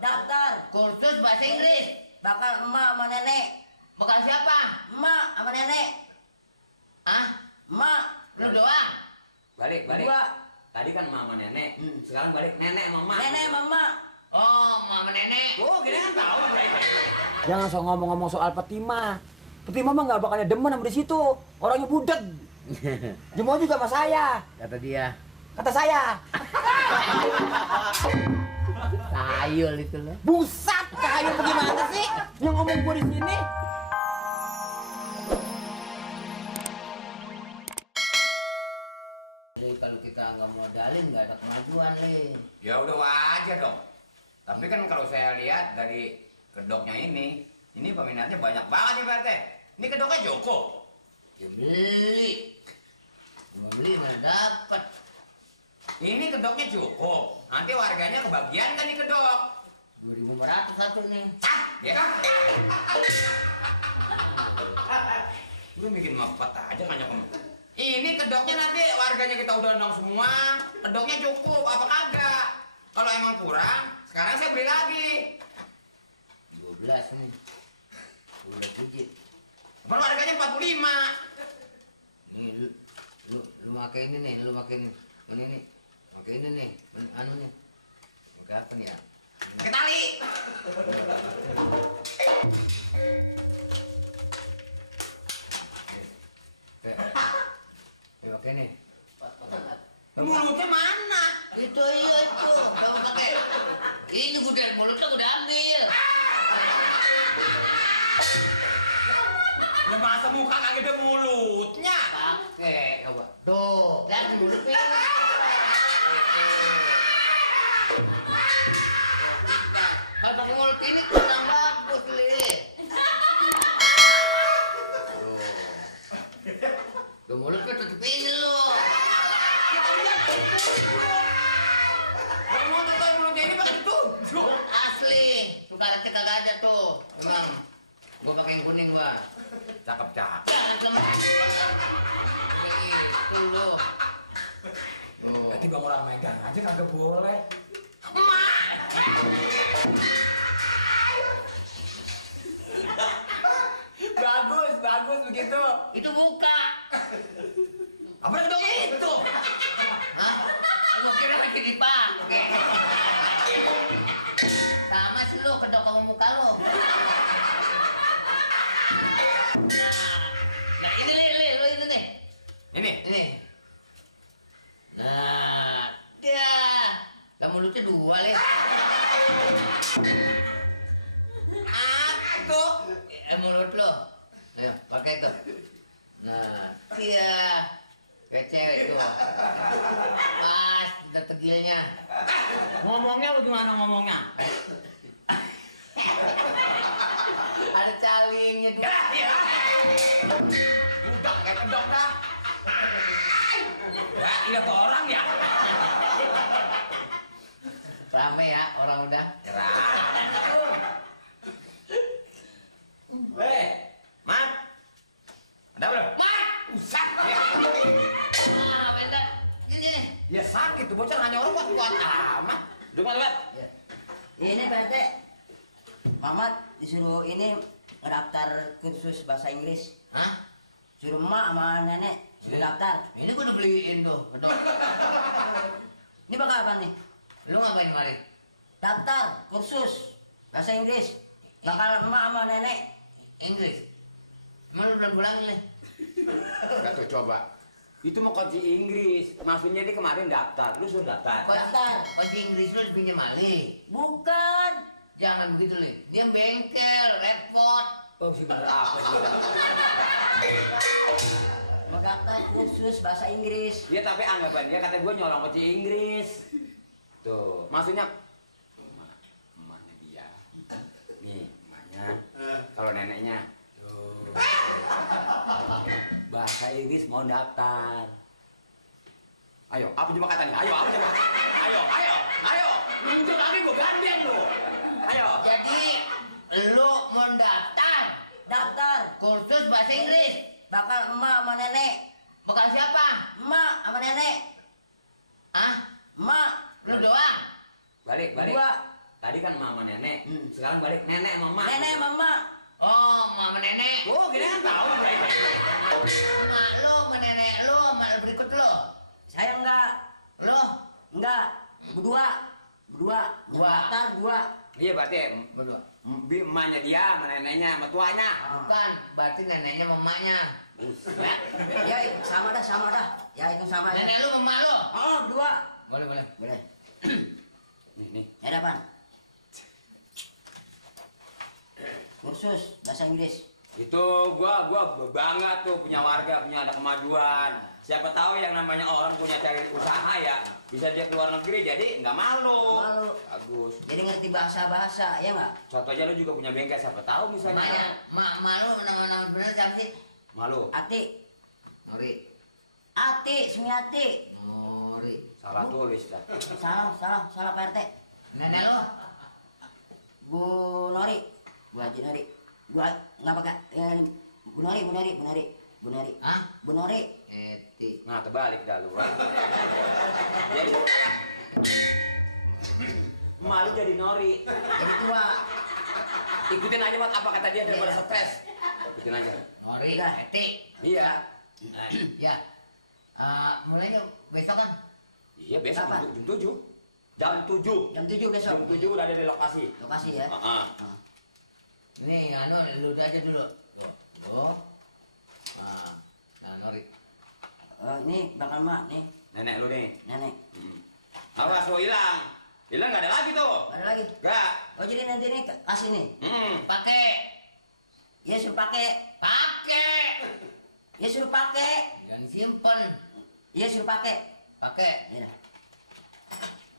Daftar kursus bahasa Inggris. bakal emak sama nenek. Bakal siapa? Emak sama nenek. Ah, Emak lu doang. Balik. dua. Tadi kan mama nenek, sekarang balik nenek sama emak. Nenek sama emak. Oh, mama nenek. Oh, gini kan tahu. Jangan sok ngomong-ngomong soal peti mah. Peti mah nggak bakalnya demen sama di situ. Orangnya budeg. Jemo juga sama saya. Kata dia. Kata saya. Tayul itu loh. Busat, kayu bagaimana sih? Yang ngomong gue di sini. Kalau kita nggak modalin nggak ada kemajuan nih. Ya udah wajar dong. Tapi kan kalau saya lihat dari kedoknya ini peminatnya banyak banget nih Pak RT. Ini kedoknya Joko. Ya beli. Mau beli nggak dapet. Ini kedoknya cukup. Nanti warganya kebagian kan di kedok. 2.500 satu nih. Ya kan? Lu bikin mepet aja banyak om. Ini kedoknya nanti warganya kita udah nong semua. Kedoknya cukup apa kagak? Kalau emang kurang, sekarang saya beli lagi. 12 nih. 12 biji. Baru harganya 45. Nih lu pakai ini nih, lu pakai ini. Ini nih. Pakai ini nih, anunya. Pakai apa nih ya? Pakai tali. Pakai nih. Mulutnya mana? Itu iya itu. Kamu pakai. Ini udah mulutnya udah ambil. Udah masa muka kagak ada mulutnya. Pakai coba. Tuh, lihat mulutnya. Kalau pakai mulut ini kurang bagus, Li. Tuh, mulutnya tutup ini loh. Kita lihat itu. Kalau mau tutup mulutnya ini pakai tutup. Asli, tuh karetnya kagak ada tuh. Emang, gua pakai yang kuning gua. Cakep. Jangan temen. Itu loh. Nanti bang orang megang aja kagak boleh. Bagus begitu. Itu buka. Apa kedok itu? Hah? Lu kira lagi dipakai? Sama sih lu, kedok sama muka lu. Nah ini lu ini nih. Ini. Nah, dia. Lah mulutnya dua, Le. Aku. Mulut lu. Ayo, pakai tuh. Nah, dia. Kayak cewek tuh. Pas, udah tegilnya. Ngomongnya gimana ngomongnya? Ada calingnya tuh. Ya. Udah kayak kedok dah. Ya, lihat orang ya. Rame ya, orang udah. Mat. Ada belum? Mat! Usah. Ah, bentar. Ini. Ya sakit tuh bocah hanya orang kuat amat. Depan. Ini Pak RT. Mamat disuruh ini ngedaftar kursus bahasa Inggris. Hah? Suruh emak sama nenek suruh daftar. Ini gua udah beliin tuh, kedok. Ini bakal apa nih? Lu ngapain kemarin? Daftar kursus bahasa Inggris. Bakal emak sama nenek. Inggris. Emang lu belum pulang nih? Tuh coba. Itu mau kunci Inggris. Maksudnya dia kemarin daftar. Lu suruh daftar. Daftar. Kunci Inggris lu dipinjam Ali. Bukan. Jangan begitu, Li. Dia bengkel, repot. Oh, sih bener apa sih? Mau daftar kursus bahasa Inggris. Iya tapi anggapan dia kata gue nyolong kunci Inggris. Tuh, maksudnya emaknya dia. Nih, emaknya. Kalau neneknya. Bahasa Inggris mau daftar. Ayo, apa coba katanya? Ayo, apa coba? Ayo. Muncul lagi gue gandeng lu. Ayo. Jadi, lu mau Daftar kursus bahasa Inggris. bakal emak sama nenek. Bakal siapa? Emak sama nenek. Hah? Emak Lu doang? Balik. dua. Tadi kan mama nenek, Hmm. sekarang balik nenek mama. Nenek, mama. Oh, mama nenek. Oh, gini kan tahu. Emak lo, sama nenek lo, sama lo berikut lo. Saya enggak. Lo, Berdua. Yang daftar dua. Iya berarti berdua. Emaknya dia, sama neneknya, sama tuanya. bukan. Berarti neneknya sama emaknya. Ya, sama dah. Ya, itu sama ya. Nenek lo sama emak lo. Oh, berdua. Boleh. Boleh. Nih. Ya, depan. Kursus bahasa Inggris. Itu gua bangga tuh punya warga, punya ada kemajuan. Siapa tahu yang namanya orang punya cari usaha ya, bisa dia keluar negeri jadi nggak malu. Malu. Bagus. Jadi ngerti bahasa, ya nggak? Contoh aja lu juga punya bengkel, siapa tahu misalnya. Emaknya, mak lo nama bener siapa sih? Malu. Ati, Nori. Sumiati. Nori. Salah tulis dah. Salah Pak RT. Nenek lo? Bu Nori, Bu Haji Nori. Gua nggak pakai. Bu Nori. Hah? Bu Nori. Eti. Nah terbalik dah lu. Jadi malu jadi Nori. Jadi tua. Ikutin aja mat apa kata dia daripada stres. Ikutin aja. Nori. Udah. Eti. Iya. Ya. Mulainya besok kan? Iya besok Kapan? jam 7. Jam 7. Jam 7 besok. Jam 7 udah ada di lokasi. Lokasi ya. Heeh. Nih, lu aja dulu. Tuh. Nah, Nori. Ini bakal mak nih, Nenek lu nih. nenek. Awas lo hilang. Hilang nggak ada lagi tuh. Ada lagi. Enggak. Oh jadi nanti nih kasih nih. Pakai. Ya suruh pakai. Pakai. Ya suruh pakai. Jangan simpen. Ya suruh pakai. Pakai. Ya.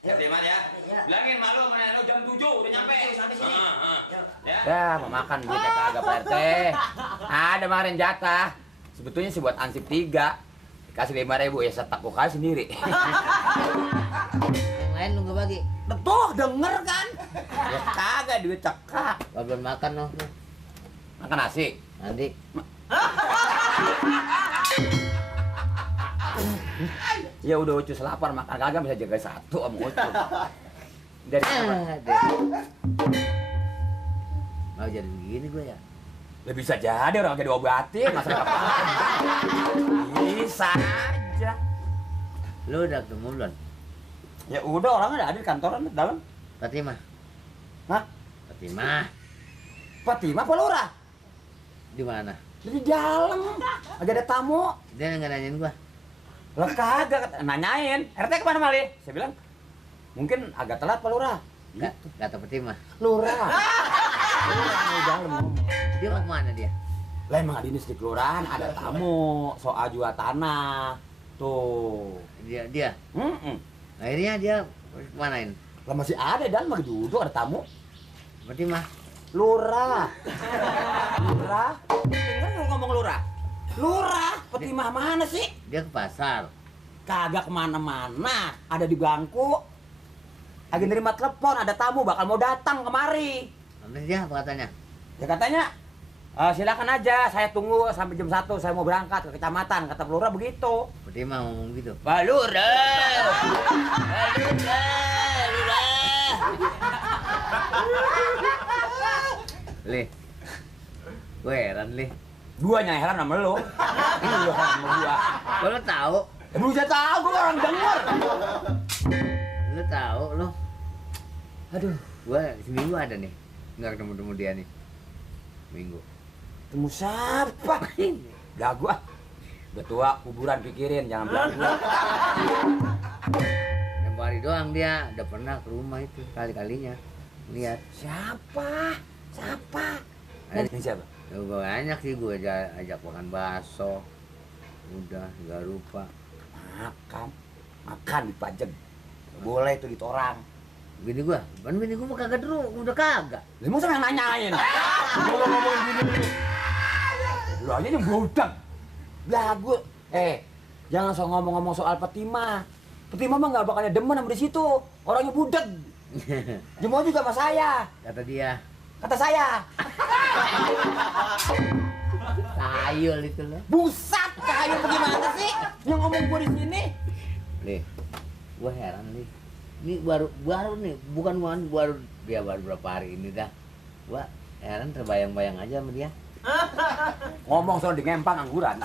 Ya terima ya. Ya. Bilangin malu sama nenek lu jam 7 udah nyampe. 7 sampai sini. Yuk. Ya. Ya, mau makan duitnya kagak Pak RT. Ada kemarin jatah. Sebetulnya sih buat ansip 3. Dikasih 5.000 ya setak gua kasih sendiri. Yang lain lu gak bagi. Tuh, denger kan? Ya kagak duit cekak. Belum makan noh. Makan nasi. Nanti. Ya udah Ucus lapar makan kagak bisa jaga satu sama Ucus. Dari Mau jadi begini gue ya. ya bisa jadi orang kayak diobatin masa apa? Bisa aja. Lu udah ketemu belum? Ya udah orangnya ada di kantoran di dalam. Fatimah. Hah? Fatimah. Fatimah apa Lura? Di mana? Di dalam. Agak ada tamu. Dia nggak nanyain gua. Lah kagak nanyain. RT kemana Mali? Saya bilang mungkin agak telat Pak Lura. Nggak, kata Fatimah. Lura. Lura di dalam ngomong. Dia mau kemana dia? Lah emang dinas di kelurahan ada tamu soal jual tanah. Tuh. Dia. Mm-mm. Akhirnya dia kemanain? Lah masih ada dan lagi duduk ada tamu. Fatimah. Lura. Lura. Dengar nggak ngomong Lura? Lura. Fatimah mana sih? Dia ke pasar. Kagak kemana-mana. Ada di bangku. Lagi nerima telepon ada tamu bakal mau datang kemari. Nanti dia apa katanya? Ya katanya silakan aja saya tunggu sampai jam 1 saya mau berangkat ke kecamatan kata Lura begitu. Fatimah ngomong gitu. Pak Lura. Lih. Gue heran, Lih. Gua yang heran sama lu. Lu sama gua. Kalau tahu, Ya belum saya tahu gua orang denger. lu tahu lu. Aduh, gua seminggu ada nih. Nggak ketemu dia nih. Minggu. Temu siapa? Dah gua. Udah tua, kuburan pikirin, jangan bilang gua. Tempo hari doang dia udah pernah ke rumah itu kali-kalinya. Lihat. Siapa? Siapa? Ada- Ini siapa? Ya, gue banyak sih gue ajak makan bakso. Udah, nggak lupa. Makan dipajang. Nggak boleh itu ditorang. Bini gue mah kagak dulu, udah kagak. Lu mau yang nanyain? Gua ngomongin gini dulu. Lu aja yang bodoh. Lagu. Jangan so ngomong-ngomong soal Fatimah. Fatimah mah nggak bakalnya demen sama di situ. Orangnya budeg. Dia mau juga sama saya. Kata dia, Kata saya. tayul itu loh. Busat, kayu bagaimana sih? Yang ngomong gua di sini. Lih, gue heran Lih. Ini baru nih, baru dia baru berapa hari ini dah. Gua heran terbayang-bayang aja sama dia. Ngomong soal di ngempang angguran.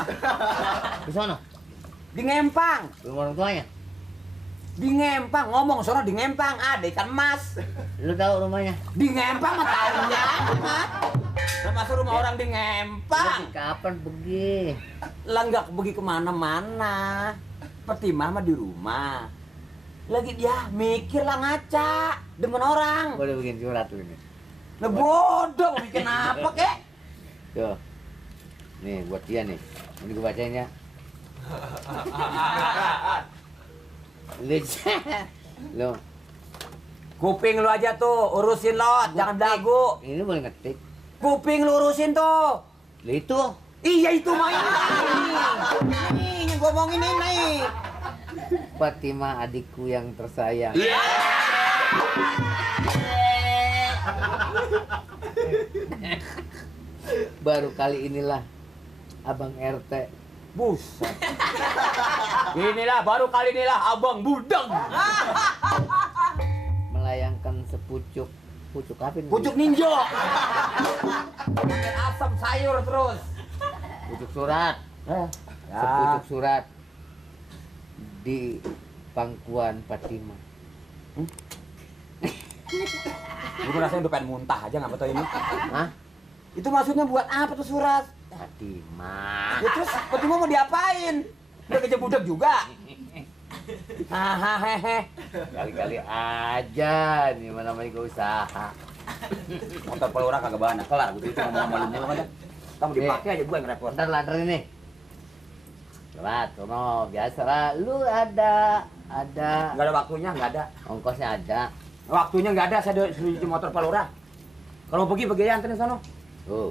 Di sana, Di ngempang. rumah orang tuanya. Di ngempang, ngomong sono di ngempang, ada ikan emas. Lu tahu rumahnya? Di ngempang mah tahunya. Termasuk rumah orang di ngempang. Lu kapan pergi? Lah nggak pergi kemana-mana. Petimah mah di rumah. Lagi dia mikir lah ngaca, demen orang. Boleh bikin surat lu ini. Nah bodoh, mau bikin apa kek? Tuh. Nih buat dia nih. Ini gua bacain ya. Lo, Kuping lu aja tuh, urusin lot, jangan belagu. ini boleh ngetik. Kuping lu urusin tuh. Lah itu, Iya itu mah ini yang gua ngomongin ini. Fatimah adikku yang tersayang. Baru kali inilah Abang RT Buset. Inilah baru kali inilah abang budeng. melayangkan sepucuk apa ini? Pucuk ninjo. Makan asam sayur terus. Pucuk surat. Ya. Sepucuk surat di pangkuan Fatimah. Gue rasanya udah pengen muntah aja nggak betul ini. Hah? Itu maksudnya buat apa tuh surat? Fatimah. Ya terus Fatimah mau diapain? Udah kerja budak juga. Hahaha. Kali-kali aja nih mana namanya gak usaha. Motor pelurah kagak bahan kelar gitu itu ngomong sama lu mulu aja. Kamu dipakai aja gue yang repot. Ntar lantar ini. Lewat, sono biasa lah. Lu ada Nggak ada waktunya, nggak ada. ongkosnya ada. Waktunya nggak ada, saya suruh cuci motor pelurah. Kalau mau pergi aja anterin sono. Tuh,